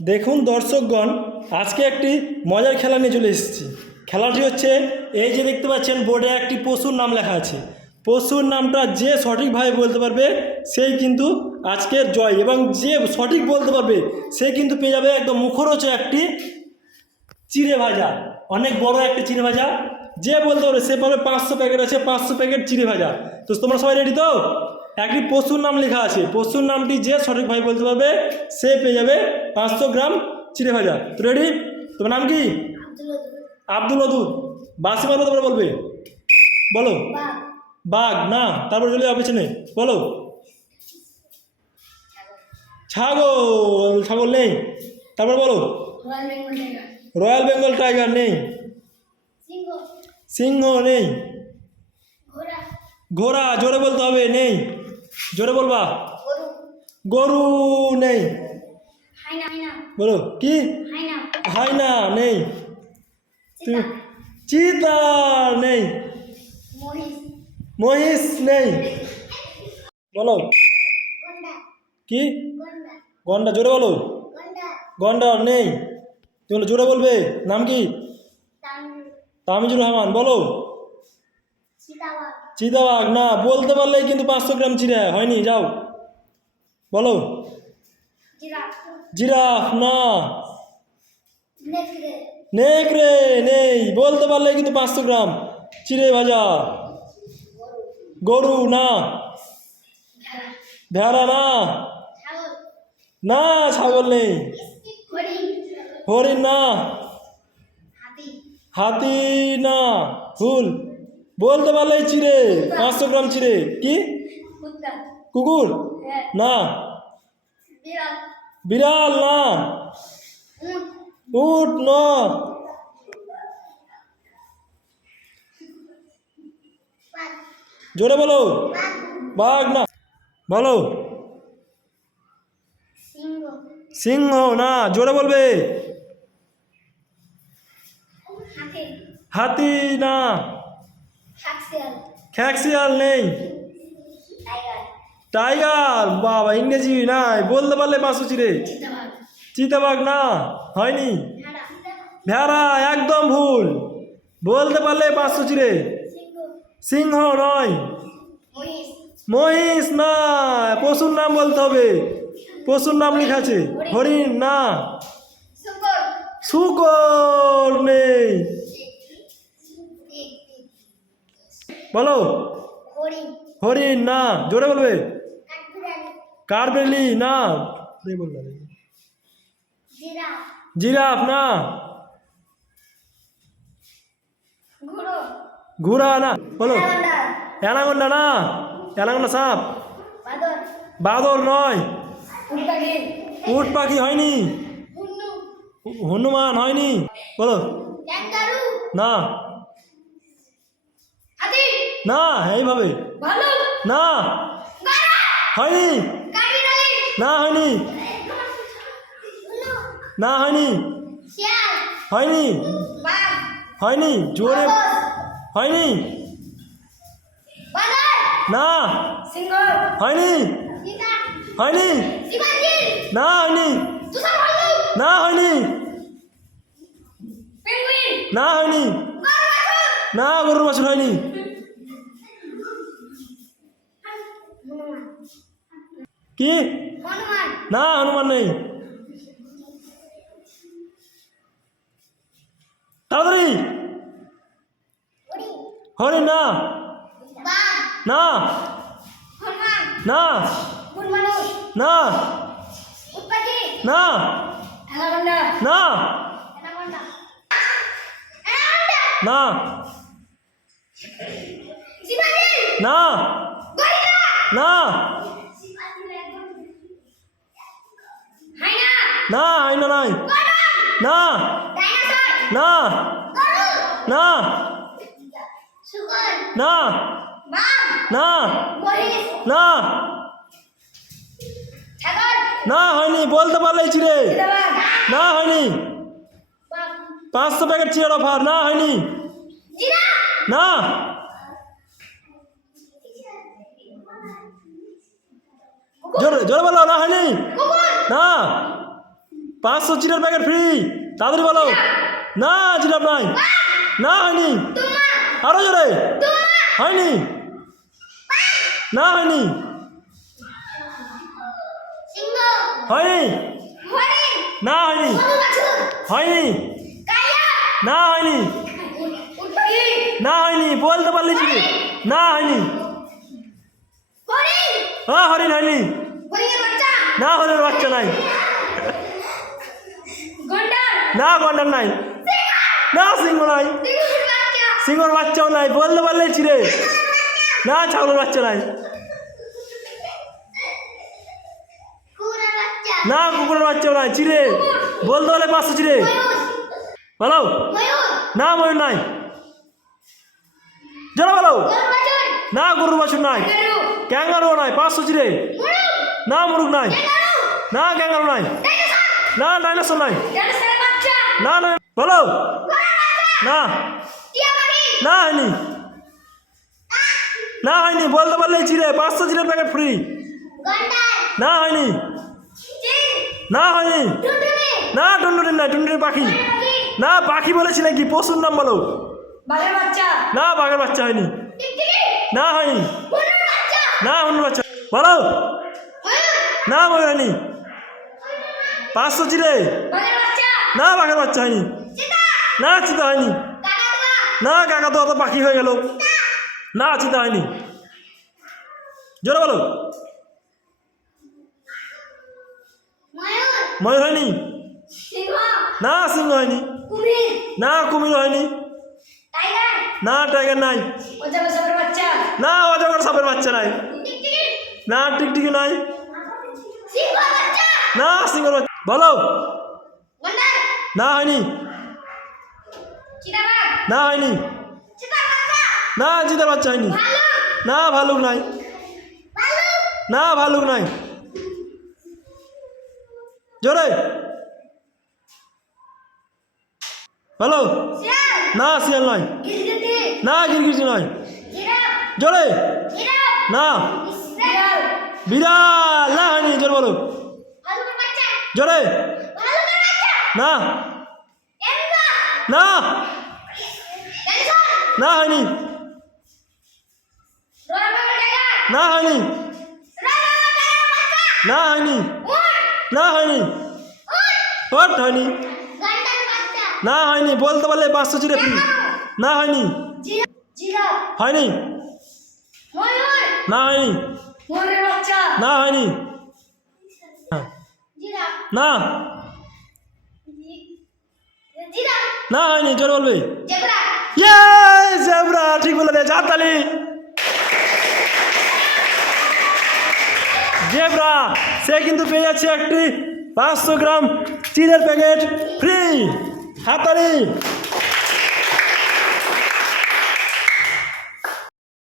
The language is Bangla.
দেখুন দর্শকগণ, আজকে একটি মজার খেলা নিয়ে চলে এসেছি। খেলাটি হচ্ছে, এই যে দেখতে পাচ্ছেন, বোর্ডে একটি পশুর নাম লেখা আছে। পশুর নামটা যে সঠিকভাবে বলতে পারবে, সেই কিন্তু আজকের জয়। এবং যে সঠিক বলতে পারবে, সে কিন্তু পেয়ে যাবে একদম মুখরোচ একটি চিড়ে ভাজা। অনেক বড় একটি চিড়ে ভাজা। যে বলতে পারবে, সে পাবে পাঁচশো প্যাকেট আছে, পাঁচশো প্যাকেট চিড়ে ভাজা। তো তোমরা সবাই রেডি তো? একটি পশুর নাম লেখা আছে। পশুর নামটি যে সঠিকভাবে বলতে পারবে সে পেয়ে যাবে পাঁচশো গ্রাম চিড়ে ভাজা। তো রেডি তোমার নাম কি? আব্দুল অদুদ বাসি মারবো তোমরা বলবে? বলো। বাঘ না তারপর চলে যাবে পেছনে। বলো। ছাগল ছাগল নেই। তারপর বলো। Royal Bengal tiger. নেই। সিংহ। নেই। ঘোড়া জোরে বলতে হবে নেই। জোরে বলবা। গরু নেই। বলো কি? হাইনা। নেই। তুমি চিতা নেই। মহিষ। নেই। বলো। কি? গন্ডা। জোরে বলো। গন্ডা। নেই। তুমি জোরে বলবে। নাম কি? তামিজুর রহমান বলো। চিতাবাঘ। না, বলতে পারলেই কিন্তু পাঁচশো গ্রাম চিড়ে হয়নি, যাও। বলো। জিরাফ, না। নেকড়ে নেই, বলতে পারলেই কিন্তু পাঁচশো গ্রাম। চিড়ে ভাজা। গরু, না। ভেড়া, না। না, ছাগল নেই। হরিণ, না। হাতি, না। ফুল বলতে পারলেই চিড়ে পাঁচশো গ্রাম চিড়ে। কি? কুকুর? না। বিড়াল। না। উট। না। জোরে বলো। বাঘ না। বলো। সিংহ। না। জোরে বলবে। হাতি না। খ্যাক্সিয়াল নেই। টাইগার বাবা ইংরেজি নাই বলতে পারলে পাঁচশো চিড়ে চিতাবাঘ। না হয়নি। ভেড়া। একদম ভুল। বলতে পারলে পাঁচশো চিড়ে সিংহ। নয়। মহিষ। না পশুর নাম বলতে হবে। পশুর নাম লেখা আছে হরিণ না। শুকর নেই। বলো। হরিণ। না জোরে বলবে। কারবেলি না। জিরাফ। না। ঘোড়া। না। বলো। অ্যানাগন্ডা না। অ্যানাগন্ডা সাপ। বাদর। নয়। উট পাখি। হয়নি। হনুমান হয়নি। বলো। না। না এইভাবে। না। হয়নি। না হয়নি। না হয়নি। হয়নি। হয়নি। জোরে। হয়নি। না। হয়নি। হয়নি। না হয়নি। না হয়নি। না হয়নি। না গরুর মাছ হয়নি। কি? না হনুমান নেই। তাড়াতাড়ি। হরিণ না। না। না। না। না। না। না। না। না। না, আইনা নাই না। না। না। না। না। না। না, হয়নি, বলতে পারলেই চিড়ে না, হয়নি। পাঁচশো প্যাকেট চিড়ের অফার না, হয়নি। না। জোরে জোরে বলো, না, হয়নি। না। পাঁচশো চিরার প্যাকেট ফ্রি তাড়াতাড়ি বলো। না জিরাপ নাই। না হয়নি। আরও জোরে। হয়নি। না হয়নি। হয়নি। না হয়নি। হয়নি। না হয়নি। না হয়নি। বলতে পারলি চিড়ে না হয়নি। হ্যাঁ হরিণ হয়নি। না হরিণ বাচ্চা নাই। না গন্ডার নাই। না সিংহ নাই। সিংহের বাচ্চাও নাই। বলতে পারলে চিড়ে না ছাগলের বাচ্চা নাই। না কুকুরের বাচ্চাও নাই। চিরে বলতে পারলে পাঁচশো চিরে বলো। না ময়ূর নাই। যারা বলো। না গরুর বাছুর নাই। গরু ক্যাঙ্গারও নাই। পাঁচশো মুরগ না মুরুগ নাই। না ক্যাঙ্গারও নাই। না ডাইনোসর নাই। না না বলো। না। না হয়নি। না হয়নি বলতে পারলে চিড়ে পাঁচশো চিড়ের প্যাকেট ফ্রি না হয়নি। না হয়নি। না টুনটুনি না টুনটুনি পাখি। না পাখি বলেছি নাকি পশুর নাম বলো। না বাঘের বাচ্চা হয়নি। না হয়নি। না হনুর বাচ্চা। বলো। না ময়ূর হয়নি। পাঁচশো চিড়ে না বাঘের বাচ্চা হয়নি। না চিতা হয়নি। না কাকা তো অত পাখি হয়ে গেল। না চিতা হয়নি। জোরে বলো। ময়ূর হয়নি। না সিংহ হয়নি। না কুমির হয়নি। না টাইগার নাই। না অজগর সাপের বাচ্চা নাই। না টিকটিকি নাই। না বাচ্চা। বলো। না হয়নি। না হয়নি। না চিতার বাচ্চা হয়নি না ভালুক নাই। না ভালুক নাই। জোরে। শিয়াল। না শিয়াল নয় না গিরগিটি নয় জোরে। না। বিড়াল। না হয়নি জোরে বলো। জোরে। না। না। না হয়নি। না হয়নি। না হয়নি। না হয়নি। ওট হয়নি। না হয়নি। বলতে পারলে পাঁচশো চিড়ে ফ্রি না হয়নি। হয়নি। না হয়নি। না হয়নি। হ্যাঁ। না। না হয়নি জোরে বলবে। জেব্রা। ঠিক বলে দে চারতালি জেব্রা সে কিন্তু পেয়ে যাচ্ছে একটি পাঁচশো গ্রাম চিলের প্যাকেট ফ্রি হাতালি